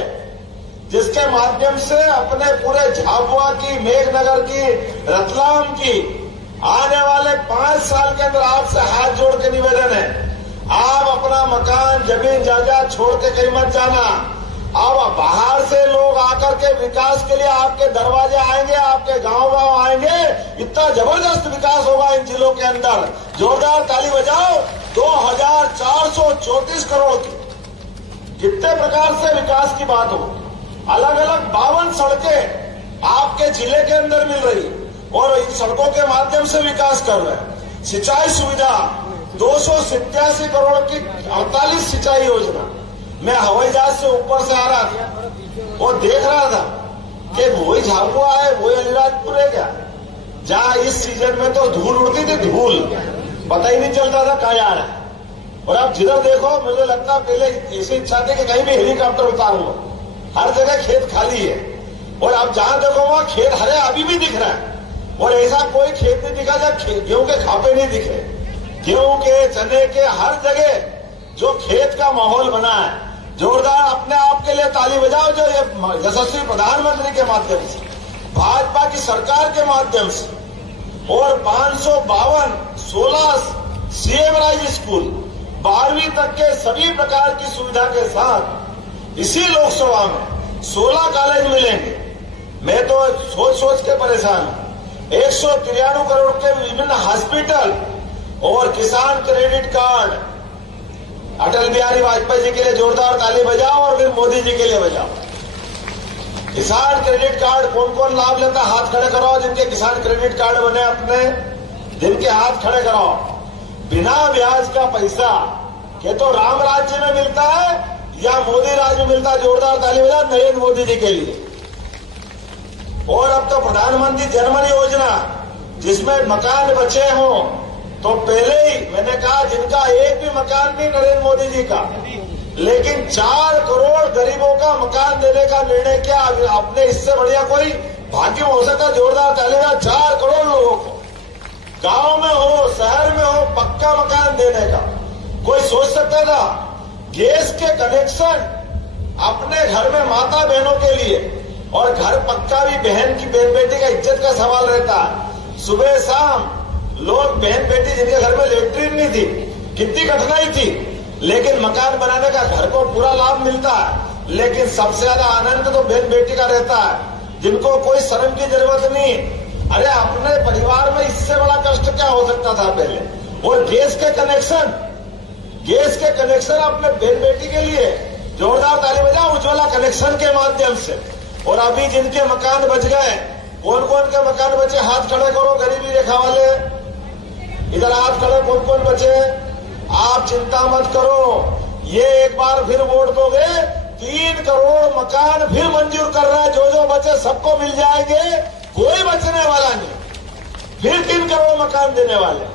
जिसके माध्यम से अपने पूरे झाबुआ की, मेघनगर की, रतलाम की आने वाले 5 साल के अंदर आपसे हाथ जोड़ के निवेदन है, आप अपना मकान, जमीन जायदाद छोड़ के कहीं मत जाना। अब बाहर से लोग आकर के विकास के लिए आपके दरवाजे आएंगे, आपके गांव आएंगे। इतना जबरदस्त विकास होगा इन जिलों के अंदर। जोरदार ताली बजाओ। 2434 करोड़ की कितने प्रकार से विकास की बात हो। अलग अलग 52 सड़कें आपके जिले के अंदर मिल रही और इन सड़कों के माध्यम से विकास कर रहे हैं। सिंचाई सुविधा 287 करोड़ की 48 सिंचाई योजना। मैं हवाई जहाज से ऊपर से आ रहा था और देख रहा था कि वही झाबुआ है, वही अलीराजपुर है क्या, जहां इस सीजन में तो धूल उड़ती थी, धूल पता ही नहीं चलता था कहाँ जा रहा है। और आप जिधर देखो, मुझे लगता है पहले ऐसी इच्छा थी कि कहीं भी हेलीकॉप्टर उतारूंगा। हर जगह खेत खाली है और आप जहां देखो वहां खेत हरे अभी भी दिख रहा है। और ऐसा कोई खेत नहीं दिखा जब गेहूं के खापे नहीं दिखे। गेहूं के, चने के, हर जगह जो खेत का माहौल बना है। जोरदार अपने आप के लिए ताली बजाओ। जो ये यशस्वी प्रधानमंत्री के माध्यम से, भाजपा की सरकार के माध्यम से और 552 16 सीएम राइज स्कूल 12वीं तक के सभी प्रकार की सुविधा के साथ इसी लोकसभा में 16 कॉलेज मिलेंगे। मैं तो सोच के परेशान हूं। 193 करोड़ के विभिन्न हॉस्पिटल और किसान क्रेडिट कार्ड। अटल बिहारी वाजपेयी जी के लिए जोरदार ताली बजाओ और फिर मोदी जी के लिए बजाओ। किसान क्रेडिट कार्ड कौन कौन लाभ लेता, हाथ खड़े कराओ। जिनके किसान क्रेडिट कार्ड बने अपने, जिनके हाथ खड़े कराओ। बिना ब्याज का पैसा ये तो राम राज्य में मिलता है या मोदी राज्य में मिलता है। जोरदार ताली बजाओ नरेंद्र मोदी जी के लिए। और अब तो प्रधानमंत्री जन्मन योजना, जिसमें मकान बचे हों, तो पहले ही मैंने कहा जिनका एक भी मकान नहीं नरेंद्र मोदी जी का, लेकिन 4 करोड़ गरीबों का मकान देने का निर्णय किया। अपने इससे बढ़िया कोई भाग्य हो सकता। जोरदार ताली बजाओ। 4 करोड़ लोगों को गांव में हो, शहर में हो, पक्का मकान देने का। कोई सोच सकता था गैस के कनेक्शन अपने घर में माता बहनों के लिए, और घर पक्का भी बहन बेटी का इज्जत का सवाल रहता है। सुबह शाम लोग बहन बेटी जिनके घर में लेटरिन नहीं थी, कितनी कठिनाई थी, लेकिन मकान बनाने का घर को पूरा लाभ मिलता है। लेकिन सबसे ज्यादा आनंद तो बहन बेटी का रहता है, जिनको कोई शर्म की जरूरत नहीं। अरे अपने परिवार में इससे बड़ा कष्ट क्या हो सकता था पहले। और गैस के कनेक्शन अपने बहन बेटी के लिए जोरदार ताली बजाओ उज्ज्वला कनेक्शन के माध्यम से। और अभी जिनके मकान बच गए, कौन कौन के मकान बचे हाथ खड़े करो। गरीबी रेखा वाले इधर हाथ खड़े, कौन कौन बचे। आप चिंता मत करो, ये एक बार फिर वोट दोगे 3 करोड़ मकान फिर मंजूर कर रहा है। जो बचे सबको मिल जाएंगे, कोई बचने वाला नहीं। फिर 3 करोड़ मकान देने वाले,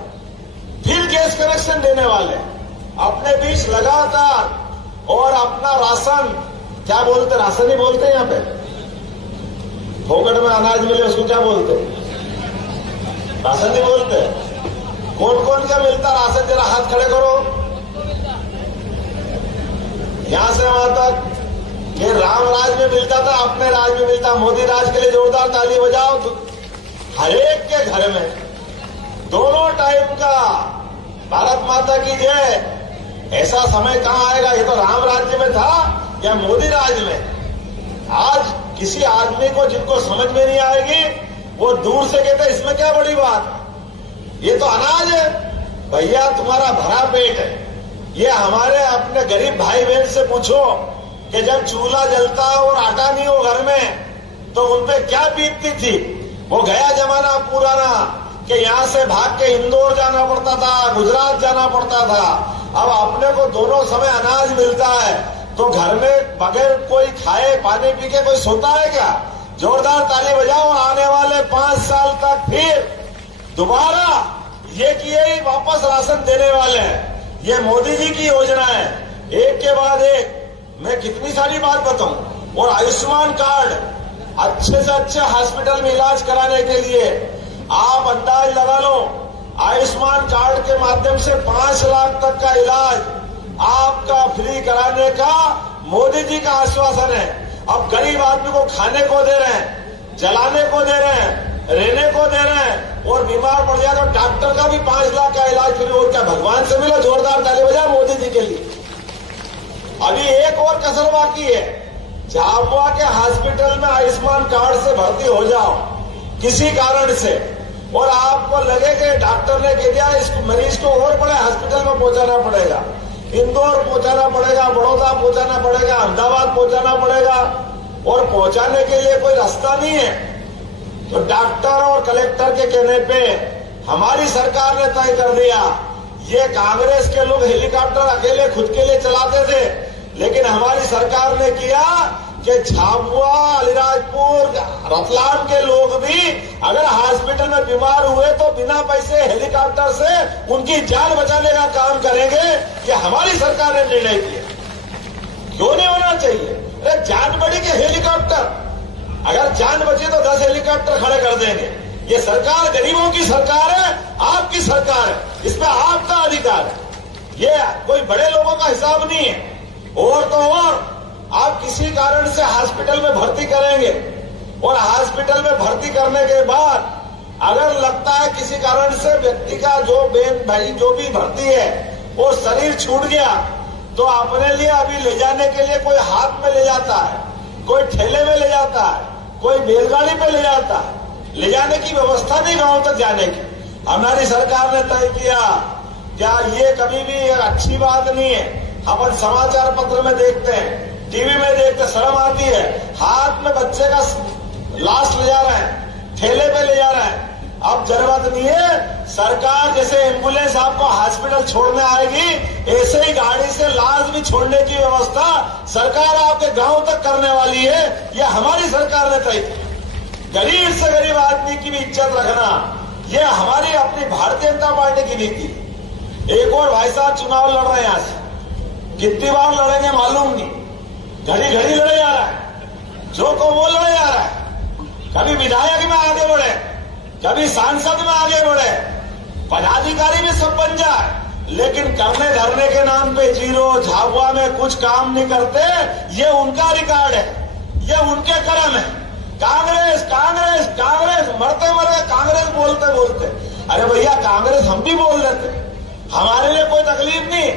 फिर गैस कनेक्शन देने वाले, अपने बीच लगातार। और अपना राशन, क्या बोलते, राशन ही बोलते हैं यहाँ पे, फोकट में अनाज मिले उसको क्या बोलते, राशन ही बोलते। कौन कौन क्या मिलता राशन, जरा हाथ खड़े करो। यहां से वहां तक कि राम राज में मिलता था, अपने राज में मिलता। मोदी राज के लिए जोरदार ताली बजाओ। हर एक के घर में दोनों टाइम का भारत माता की जय। ऐसा समय कहां आएगा? ये तो राम राज्य में था या मोदी राज में। आज किसी आदमी को जिनको समझ में नहीं आएगी, वो दूर से कहते इसमें क्या बड़ी बात, ये तो अनाज है। भैया तुम्हारा भरा पेट है। ये हमारे अपने गरीब भाई बहन से पूछो कि जब चूल्हा जलता और आटा नहीं हो घर में तो उनपे क्या बीतती थी। वो गया जमाना पुराना कि यहां से भाग के इंदौर जाना पड़ता था, गुजरात जाना पड़ता था। अब अपने को दोनों समय अनाज मिलता है तो घर में बगैर कोई खाए पानी पी के कोई सोता है क्या? जोरदार ताली बजाओ। आने वाले 5 साल तक फिर दोबारा ये किए ही वापस राशन देने वाले हैं। ये मोदी जी की योजना है, एक के बाद एक। मैं कितनी सारी बात बताऊं। और आयुष्मान कार्ड, अच्छे से अच्छे हॉस्पिटल में इलाज कराने के लिए आप अंदाज लगा लो, आयुष्मान कार्ड के माध्यम से 5 लाख तक का इलाज आपका फ्री कराने का मोदी जी का आश्वासन है। अब गरीब आदमी को खाने को दे रहे हैं, जलाने को दे रहे हैं, रहने को दे रहे हैं, और बीमार पड़ जाए तो डॉक्टर का भी 5 लाख का इलाज फ्री। और क्या भगवान से मिलो, जोरदार ताली बजाओ मोदी जी के लिए। अभी एक और कसर बाकी है। झाबुआ के हॉस्पिटल में आयुष्मान कार्ड से भर्ती हो जाओ किसी कारण से, और आपको लगे कि डॉक्टर ने कह दिया इस मरीज को और बड़े हॉस्पिटल में पहुंचाना पड़ेगा, इंदौर पहुंचाना पड़ेगा, बड़ौदा पहुंचाना पड़ेगा, अहमदाबाद पहुंचाना पड़ेगा, और पहुंचाने के लिए कोई रास्ता नहीं है, तो डॉक्टर और कलेक्टर के कहने पे हमारी सरकार ने तय कर दिया। ये कांग्रेस के लोग हेलीकॉप्टर अकेले खुद के लिए चलाते थे, लेकिन हमारी सरकार ने किया कि झाबुआ, अलीराजपुर, रतलाम के लोग भी अगर हॉस्पिटल में बीमार हुए तो बिना पैसे हेलीकॉप्टर से उनकी जान बचाने का काम करेंगे। ये हमारी सरकार ने निर्णय किया। क्यों नहीं होना चाहिए? अरे जान बड़ी के हेलीकॉप्टर, अगर जान बची तो 10 हेलीकॉप्टर खड़े कर देंगे। ये सरकार गरीबों की सरकार है, आपकी सरकार है, इसमें आपका अधिकार है। ये कोई बड़े लोगों का हिसाब नहीं है। और तो और आप किसी कारण से हॉस्पिटल में भर्ती करेंगे, और हॉस्पिटल में भर्ती करने के बाद अगर लगता है किसी कारण से व्यक्ति का जो बहन भाई जो भी भर्ती है वो शरीर छूट गया, तो अपने लिए अभी ले जाने के लिए कोई हाथ में ले जाता है, कोई ठेले में ले जाता है, कोई बैलगाड़ी पे ले जाता है। ले जाने की व्यवस्था नहीं गांव तक जाने की। हमारी सरकार ने तय किया। क्या ये कभी भी अच्छी बात नहीं है? अपन समाचार पत्र में देखते हैं, टीवी में देखते, शर्म आती है। हाथ में बच्चे का लाश ले जा रहे हैं, ठेले पे ले जा रहे हैं। अब जरूरत नहीं है, सरकार जैसे एम्बुलेंस आपको हॉस्पिटल छोड़ने आएगी, ऐसे ही गाड़ी से लाश भी छोड़ने की व्यवस्था सरकार आपके गांव तक करने वाली है। यह हमारी सरकार ने तय की। गरीब से गरीब आदमी की भी इज्जत रखना, यह हमारी अपनी भारतीय जनता पार्टी की नीति। एक और भाई साहब चुनाव लड़ रहे हैं, यहां से कितनी बार लड़ेंगे मालूम नहीं, घड़ी घड़ी लड़े जा रहा है, जो को वो लड़े जा रहा है। कभी विधायक में आगे बढ़े, कभी सांसद में आगे बढ़े, पदाधिकारी भी सब बन जाए, लेकिन करने धरने के नाम पे जीरो। झाबुआ में कुछ काम नहीं करते, ये उनका रिकॉर्ड है, ये उनके कर्म है। कांग्रेस कांग्रेस कांग्रेस, मरते मरते कांग्रेस बोलते बोलते। अरे भैया कांग्रेस हम भी बोल देते, हमारे लिए कोई तकलीफ नहीं,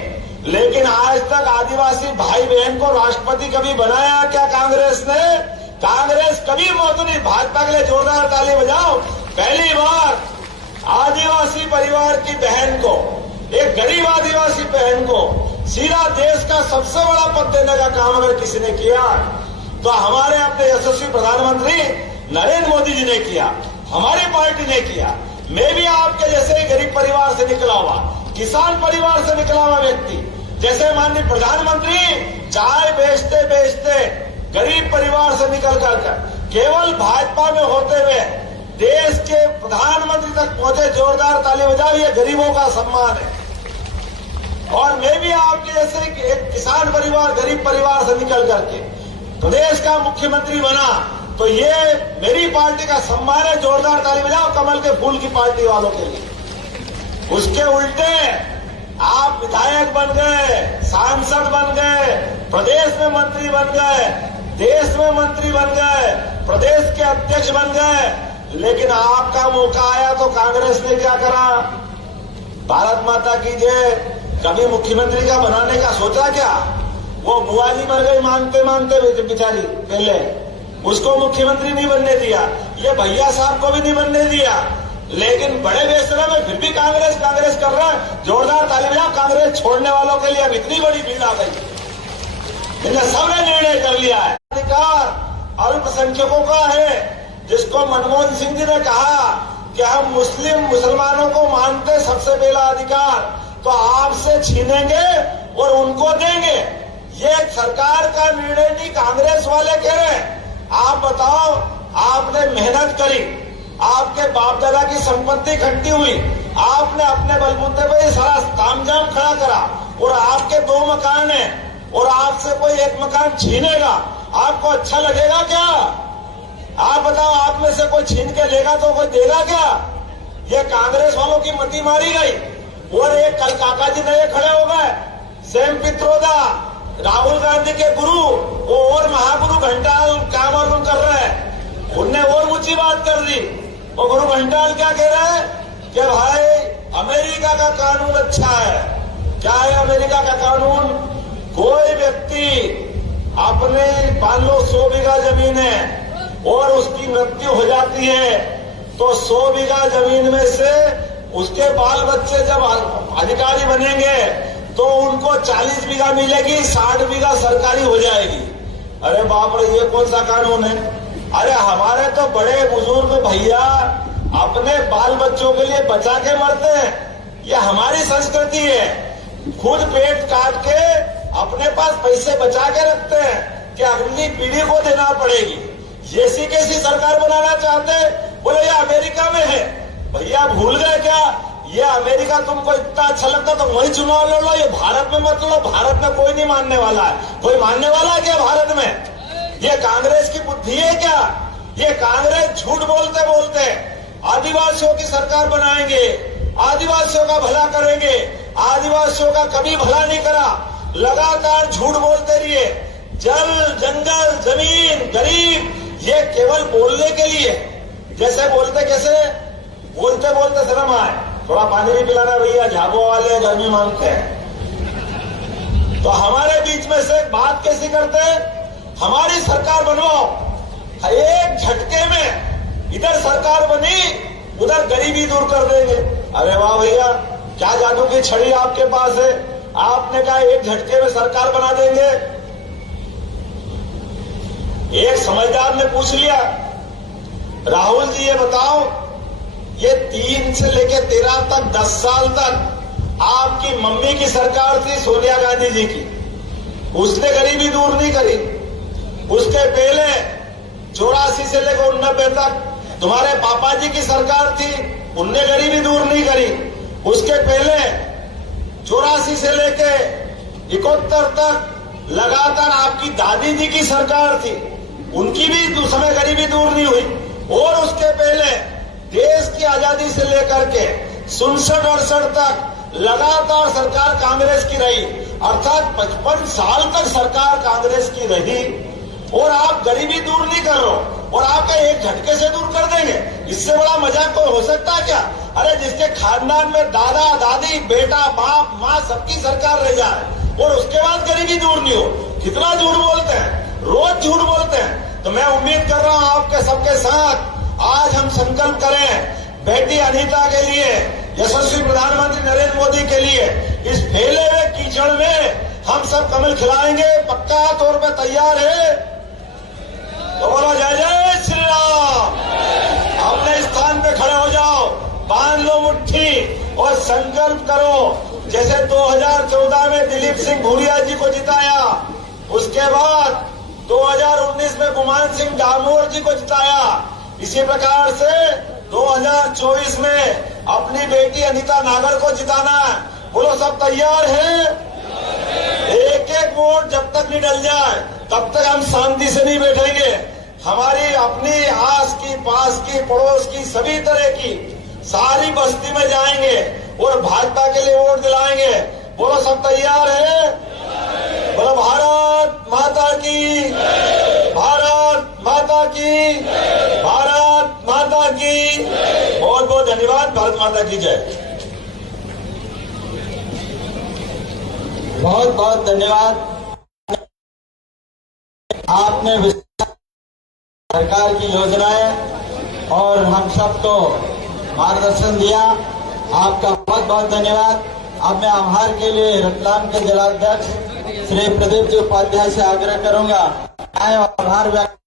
लेकिन आज तक आदिवासी भाई बहन को राष्ट्रपति कभी बनाया क्या कांग्रेस ने? कांग्रेस कभी मौत नहीं। भाजपा के लिए जोरदार ताली बजाओ। पहली बार आदिवासी परिवार की बहन को, एक गरीब आदिवासी बहन को सीधा देश का सबसे बड़ा पद देने का काम अगर किसी ने किया तो हमारे अपने यशस्वी प्रधानमंत्री नरेंद्र मोदी जी ने किया, हमारी पार्टी ने किया। मैं भी आपके जैसे ही गरीब परिवार से निकला हुआ, किसान परिवार से निकला हुआ व्यक्ति, जैसे माननीय प्रधानमंत्री चाय बेचते बेचते गरीब परिवार से निकल कर केवल भाजपा में होते हुए देश के प्रधानमंत्री तक पहुंचे, जोरदार ताली बजाओ, ये गरीबों का सम्मान है। और मैं भी आपके जैसे एक किसान परिवार, गरीब परिवार से निकल करके प्रदेश का मुख्यमंत्री बना, तो ये मेरी पार्टी का सम्मान है। जोरदार ताली बजाओ कमल के फूल की पार्टी वालों के लिए। उसके उल्टे आप विधायक बन गए, सांसद बन गए, प्रदेश में मंत्री बन गए, देश में मंत्री बन गए, प्रदेश के अध्यक्ष बन गए, लेकिन आपका मौका आया तो कांग्रेस ने क्या करा? भारत माता की जय, कभी मुख्यमंत्री का बनाने का सोचा क्या? वो बुआ जी मर गई मांगते मांगते बेचारी, पहले उसको मुख्यमंत्री नहीं बनने दिया, ये भैया साहब को भी नहीं बनने दिया, लेकिन बड़े बेशरम में फिर भी कांग्रेस कांग्रेस कर रहा है। जोरदार ताली बजाओ कांग्रेस छोड़ने वालों के लिए। अब इतनी बड़ी भीड़ आ गई, इन्हें सबने निर्णय कर लिया है। अधिकार अल्पसंख्यकों का है, जिसको मनमोहन सिंह जी ने कहा कि हम मुसलमानों को मानते सबसे पहला अधिकार तो आपसे छीनेंगे और उनको देंगे। ये सरकार का निर्णय नहीं, कांग्रेस वाले कह रहे हैं। आप बताओ, आपने मेहनत करी, आपके बाप दादा की संपत्ति इकट्ठी हुई, आपने अपने बलबूते पे सारा तामझाम खड़ा करा, और आपके 2 मकान हैं और आपसे कोई एक मकान छीनेगा, आपको अच्छा लगेगा क्या? आप बताओ, आप में से कोई छीन के लेगा तो कोई देगा क्या? ये कांग्रेस वालों की मती मारी गई। और एक कल काका जी नए खड़े हो गए, सेम पित्रोदा, राहुल गांधी के गुरु, वो और महागुरु घंटाल काम और कर रहे हैं, उनने और ऊंची बात कर दी। वो गुरु घंटाल क्या कह रहे हैं कि भाई अमेरिका का कानून अच्छा है। क्या है अमेरिका का कानून? कोई व्यक्ति अपने मान लो 100 बीघा जमीन है और उसकी मृत्यु हो जाती है, तो 100 बीघा जमीन में से उसके बाल बच्चे जब अधिकारी बनेंगे तो उनको 40 बीघा मिलेगी, 60 बीघा सरकारी हो जाएगी। अरे बाप रे, ये कौन सा कानून है? अरे हमारे तो बड़े बुजुर्ग भैया अपने बाल बच्चों के लिए बचा के मरते हैं। ये हमारी संस्कृति है, खुद पेट काट के अपने पास पैसे बचा के रखते हैं कि अगली पीढ़ी को देना पड़ेगी। जैसी कैसी सरकार बनाना चाहते हैं, बोले ये अमेरिका में है। भैया भूल गए क्या? ये अमेरिका तुमको इतना अच्छा लगता तो वही चुनाव लड़ लो, ये भारत में मत लो। भारत में कोई नहीं मानने वाला है। कोई मानने वाला है क्या भारत में? ये कांग्रेस की बुद्धि है क्या? ये कांग्रेस झूठ बोलते बोलते आदिवासियों की सरकार बनाएंगे, आदिवासियों का भला करेंगे, आदिवासियों का कभी भला नहीं करा, लगातार झूठ बोलते रहिए। जल, जंगल, जमीन, गरीब, ये केवल बोलने के लिए। जैसे बोलते, कैसे बोलते बोलते शर्म आए, थोड़ा पानी भी पिलाना भैया, झाबो वाले गर्मी मांगते हैं। तो हमारे बीच में से बात कैसी करते हैं? हमारी सरकार बनवाओ, एक झटके में इधर सरकार बनी, उधर गरीबी दूर कर देंगे। अरे वाह भैया, क्या जादू की छड़ी आपके पास है? आपने कहा एक झटके में सरकार बना देंगे। एक समझदार ने पूछ लिया, राहुल जी ये बताओ, ये 3 से लेकर 13 तक 10 साल तक आपकी मम्मी की सरकार थी, सोनिया गांधी जी की, उसने गरीबी दूर नहीं करी। उसके पहले 84 से लेकर 89 तक तुम्हारे पापा जी की सरकार थी, उनने गरीबी दूर नहीं करी। उसके पहले 84 से लेकर 71 तक लगातार आपकी दादी जी की सरकार थी, उनकी भी उस समय गरीबी दूर नहीं हुई। और उसके पहले देश की आजादी से लेकर के 67-68 तक लगातार सरकार कांग्रेस की रही, अर्थात 55 साल तक सरकार कांग्रेस की रही, और आप गरीबी दूर नहीं कर रहे और आपका एक झटके से दूर कर देंगे। इससे बड़ा मजाक कोई हो सकता है क्या? अरे जिसके खानदान में दादा दादी बेटा बाप माँ सबकी सरकार रह जाए और उसके बाद गरीबी दूर नहीं हो, कितना झूठ बोलते हैं, रोज झूठ बोलते हैं। तो मैं उम्मीद कर रहा हूँ आपके सबके साथ आज हम संकल्प करें, बेटी अनीता के लिए, यशस्वी प्रधानमंत्री नरेंद्र मोदी के लिए, इस फैले हुए कीचड़ में हम सब कमल खिलाएंगे। पक्का तौर पर तैयार है तो बोलो जय जय श्री राम। अपने स्थान पे खड़े हो जाओ, बांध लो मुट्ठी और संकल्प करो जैसे 2014 में दिलीप सिंह भूरिया जी को जिताया, उसके बाद 2019 में गुमान सिंह डामोर जी को जिताया, इसी प्रकार से 2024 में अपनी बेटी अनीता नागर को जिताना है। बोलो सब तैयार है? एक एक वोट जब तक नहीं डल जाए तब तक हम शांति से नहीं बैठेंगे। हमारी अपनी आस की, पास की, पड़ोस की, सभी तरह की सारी बस्ती में जाएंगे और भाजपा के लिए वोट दिलाएंगे। बोलो सब तैयार है? बोलो भारत माता की, भारत माता की, भारत माता की। बहुत बहुत धन्यवाद। भारत माता की जय। बहुत बहुत धन्यवाद। आपने सरकार की योजनाएं और हम सबको मार्गदर्शन दिया, आपका बहुत बहुत धन्यवाद। अब मैं आभार के लिए रतलाम के जिलाध्यक्ष श्री प्रदीप जी उपाध्याय से आग्रह करूंगा, आए आभार व्यक्त